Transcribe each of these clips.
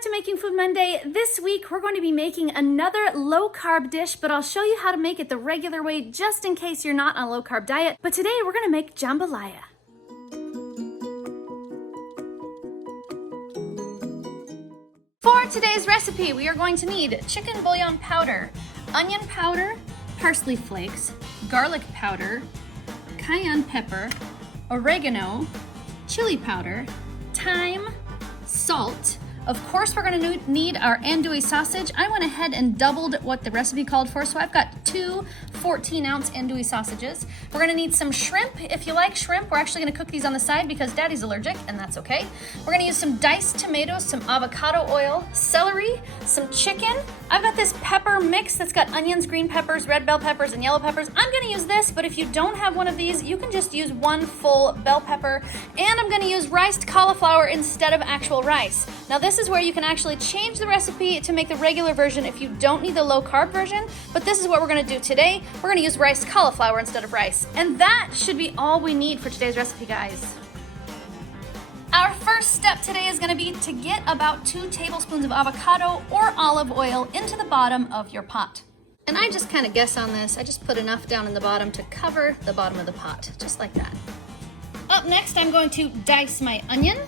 back to Making Food Monday. This week we're going to be making another low carb dish, but I'll show you how to make it the regular way just in case you're not on a low carb diet. But today we're going to make jambalaya. For today's recipe, we are going to need chicken bouillon powder, onion powder, parsley flakes, garlic powder, cayenne pepper, oregano, chili powder, thyme, salt. Of course, we're going to need our andouille sausage. I went ahead and doubled what the recipe called for, so I've got two 14-ounce andouille sausages. We're going to need some shrimp. If you like shrimp, we're actually going to cook these on the side because Daddy's allergic, and that's okay. We're going to use some diced tomatoes, some avocado oil, celery, some chicken. I've got this pepper mix that's got onions, green peppers, red bell peppers, and yellow peppers. I'm going to use this, but if you don't have one of these, you can just use one full bell pepper. And I'm going to use riced cauliflower instead of actual rice. Now this is where you can actually change the recipe to make the regular version if you don't need the low carb version, but this is what we're going to do today. We're going to use riced cauliflower instead of rice. And that should be all we need for today's recipe, guys. Our first step today is going to be to get about 2 tablespoons of avocado or olive oil into the bottom of your pot. And I just kind of guess on this. I just put enough down in the bottom to cover the bottom of the pot, just like that. Up next, I'm going to dice my onion.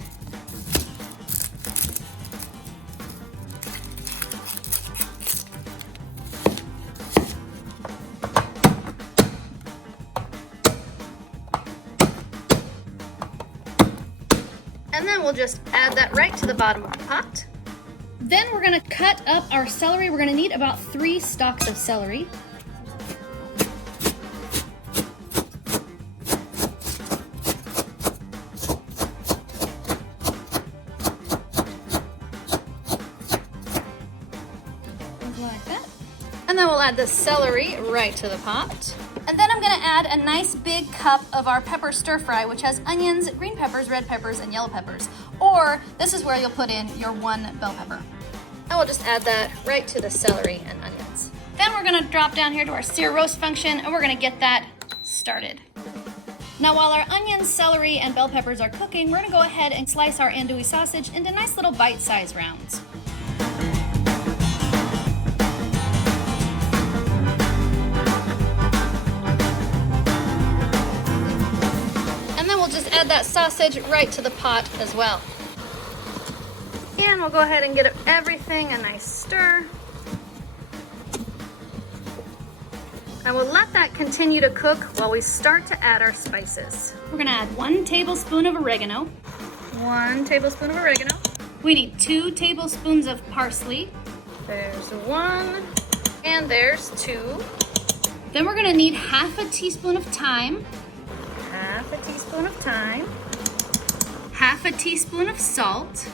And then we'll just add that right to the bottom of the pot. Then we're going to cut up our celery. We're going to need about 3 stalks of celery. Like that. And then we'll add the celery right to the pot. And then I'm going to add a nice big cup of our pepper stir fry, which has onions, green peppers, red peppers, and yellow peppers. Or this is where you'll put in your 1 bell pepper. And we'll just add that right to the celery and onions. Then we're going to drop down here to our sear roast function, and we're going to get that started. Now while our onions, celery, and bell peppers are cooking, we're going to go ahead and slice our andouille sausage into nice little bite-sized rounds. Just add that sausage right to the pot as well. And we'll go ahead and give everything a nice stir. And we'll let that continue to cook while we start to add our spices. We're gonna add 1 tablespoon of oregano. 1 tablespoon of oregano. We need 2 tablespoons of parsley. There's 1, and there's 2. Then we're gonna need half a teaspoon of thyme. Half a teaspoon of thyme, half a teaspoon of salt,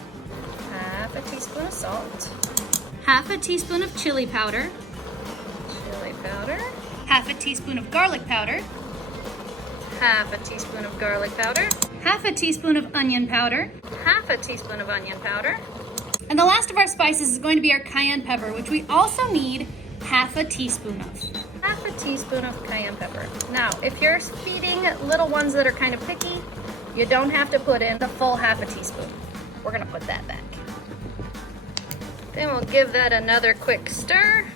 half a teaspoon of salt, half a teaspoon of chili powder, half a teaspoon of garlic powder, half a teaspoon of garlic powder, half a teaspoon of onion powder, half a teaspoon of onion powder. And the last of our spices is going to be our cayenne pepper, which we also need half a teaspoon of. Half a teaspoon of cayenne pepper. Now, if you're feeding little ones that are kind of picky, you don't have to put in the full half a teaspoon. We're gonna put that back. Then we'll give that another quick stir.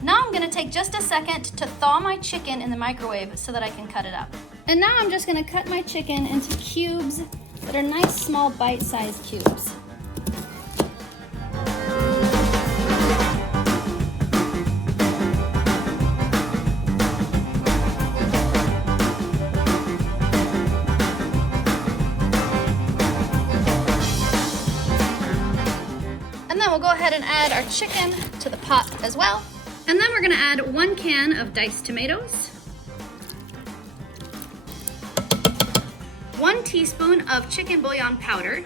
Now I'm gonna take just a second to thaw my chicken in the microwave so that I can cut it up. And now I'm just gonna cut my chicken into cubes that are nice small bite-sized cubes. We'll go ahead and add our chicken to the pot as well. And then we're gonna add 1 can of diced tomatoes, 1 teaspoon of chicken bouillon powder.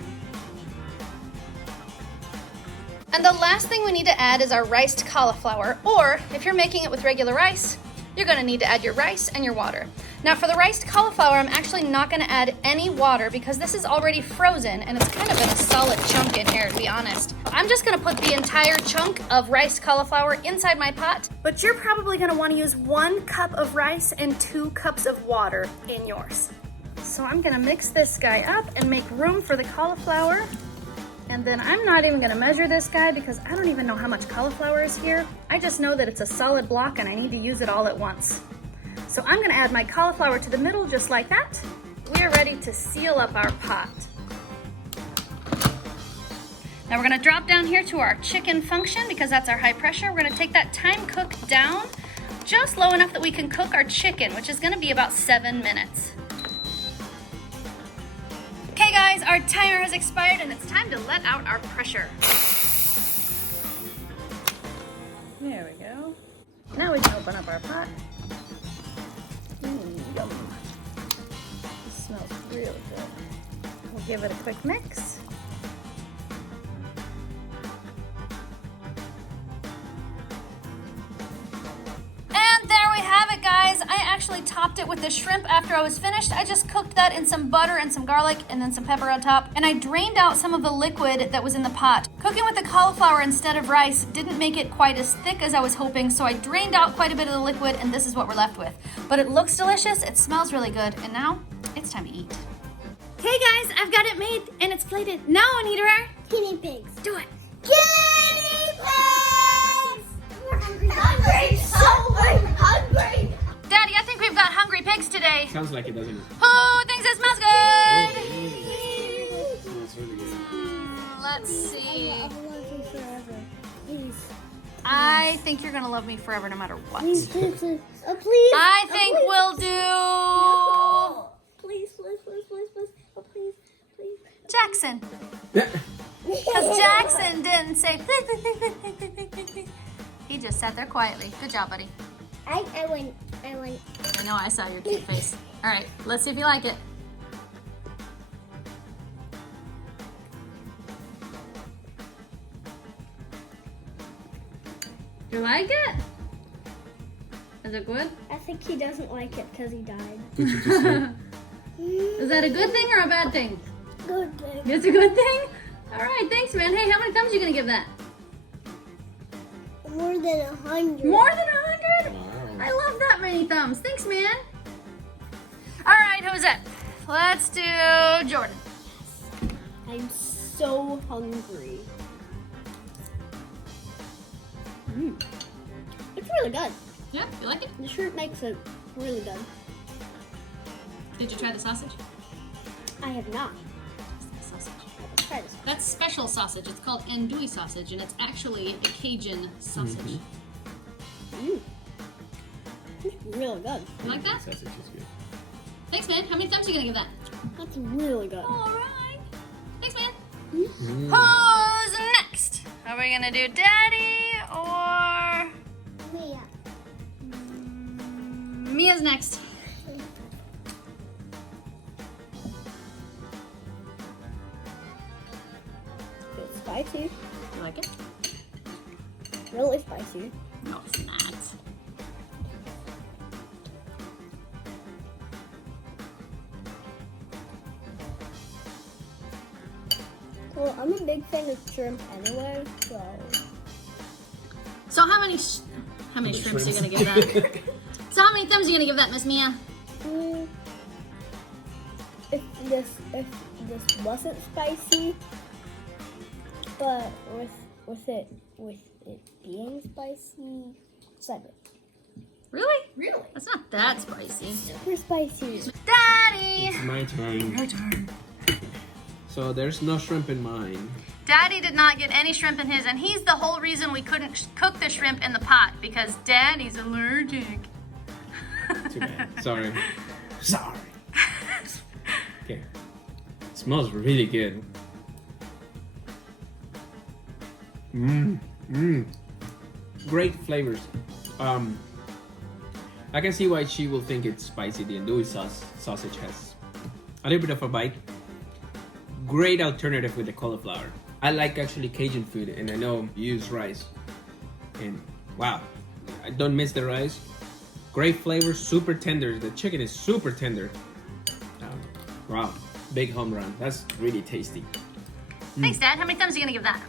And the last thing we need to add is our riced cauliflower, or if you're making it with regular rice, you're gonna need to add your rice and your water. Now for the riced cauliflower, I'm actually not gonna add any water because this is already frozen and it's kind of in a solid chunk in here, to be honest. I'm just gonna put the entire chunk of riced cauliflower inside my pot, but you're probably gonna wanna use 1 cup of rice and 2 cups of water in yours. So I'm gonna mix this guy up and make room for the cauliflower. And then I'm not even gonna measure this guy because I don't even know how much cauliflower is here. I just know that it's a solid block and I need to use it all at once. So I'm gonna add my cauliflower to the middle just like that. We are ready to seal up our pot. Now we're gonna drop down here to our chicken function because that's our high pressure. We're gonna take that time cook down just low enough that we can cook our chicken, which is gonna be about 7 minutes. Okay guys, our timer has expired and it's time to let out our pressure. There we go. Now we can open up our pot. Yum. This smells really good. We'll give it a quick mix. I actually topped it with the shrimp after I was finished. I just cooked that in some butter and some garlic and then some pepper on top. And I drained out some of the liquid that was in the pot. Cooking with the cauliflower instead of rice didn't make it quite as thick as I was hoping, so I drained out quite a bit of the liquid and this is what we're left with. But it looks delicious, it smells really good, and now it's time to eat. Okay guys, I've got it made and it's plated. Now I need our guinea pigs. Do it. Guinea pigs! We're hungry. Hungry. Daddy, I think we've got hungry pigs today. Sounds like it, doesn't it? Who thinks it smells good? Smells really good. Let's see. I love you forever. Please. I think you're gonna love me forever no matter what. Please, please, please. Oh, please. I think we'll do No. Please, please, please, please, please. Oh, please, please. Jackson. Because Jackson didn't say please, please, please, please, please, please, please, please. He just sat there quietly. Good job, buddy. I went. I know, I saw your cute face. All right, let's see if you like it. You like it? Is it good? I think he doesn't like it because he died. Is that a good thing or a bad thing? Good thing. It's a good thing? All right, thanks, man. Hey, how many thumbs are you gonna give that? More than 100. More than 100? Wow. I love that many thumbs. Thanks, man. All right, who's it? Let's do Jordan. I'm so hungry. It's really good. Yeah, you like it? The shrimp makes it really good. Did you try the sausage? I have not. Sausage. Try this. That's special sausage. It's called andouille sausage, and it's actually a Cajun sausage. It's really good. You like that? Sausage is good. Thanks, man. How many thumbs are you gonna give that? That's really good. All right. Thanks, man. Who's next? Are we gonna do Daddy or Mia. Mia's next? It's spicy. You like it? Really spicy. No, it's not. Well, I'm a big fan of shrimp anyway, so. So how many shrimps are you gonna give that? So how many thumbs are you gonna give that, Miss Mia? If this wasn't spicy, but with it being spicy, 7. Really? Really? That's not that spicy. Super spicy. Daddy! It's my turn. Your turn. So there's no shrimp in mine. Daddy did not get any shrimp in his, and he's the whole reason we couldn't cook the shrimp in the pot, because Daddy's allergic. Too bad. Sorry. Sorry. Okay. It smells really good. Great flavors. I can see why she will think it's spicy. The andouille sausage has a little bit of a bite. Great alternative with the cauliflower. I like actually Cajun food, and I know you use rice. And wow, I don't miss the rice. Great flavor, super tender. The chicken is super tender. Wow, big home run. That's really tasty. Thanks, Dad. How many thumbs are you gonna give that?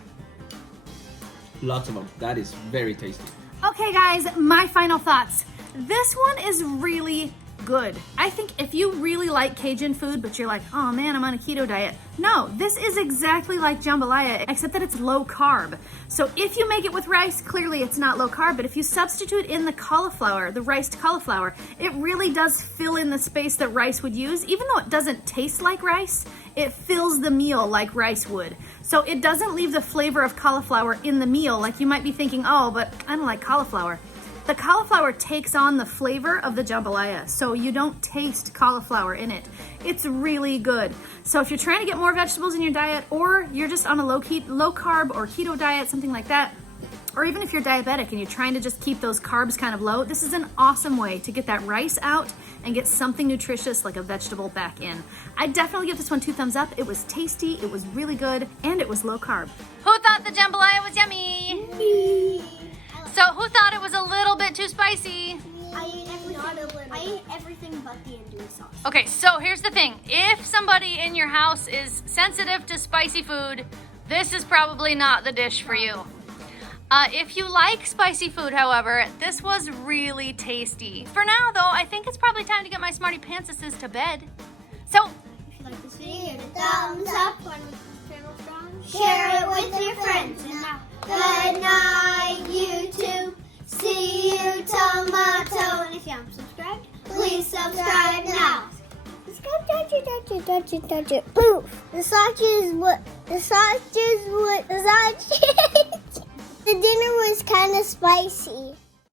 Lots of them. That is very tasty. Okay, guys, my final thoughts. This one is really good. I think if you really like Cajun food, but you're like, oh man, I'm on a keto diet. No, this is exactly like jambalaya, except that it's low carb. So if you make it with rice, clearly it's not low carb, but if you substitute in the cauliflower, the riced cauliflower, it really does fill in the space that rice would use. Even though it doesn't taste like rice, it fills the meal like rice would. So it doesn't leave the flavor of cauliflower in the meal like you might be thinking, oh, but I don't like cauliflower. The cauliflower takes on the flavor of the jambalaya, so you don't taste cauliflower in it. It's really good. So if you're trying to get more vegetables in your diet, or you're just on a low carb or keto diet, something like that, or even if you're diabetic and you're trying to just keep those carbs kind of low, this is an awesome way to get that rice out and get something nutritious like a vegetable back in. I definitely give this one 2 thumbs up. It was tasty, it was really good, and it was low carb. Who thought the jambalaya was yummy? Me. So who thought it was a little bit too spicy? I ate everything but the andouille sauce. Okay, so here's the thing. If somebody in your house is sensitive to spicy food, this is probably not the dish for you. If you like spicy food, however, this was really tasty. For now, though, I think it's probably time to get my Smartypantses to bed. So, If you like this video, give it a thumbs up. Share it with your friends. And now, good night, YouTube. See you tomato. And if you haven't subscribed, please subscribe now. Touch it. Poof. The sausage. The dinner was kind of spicy.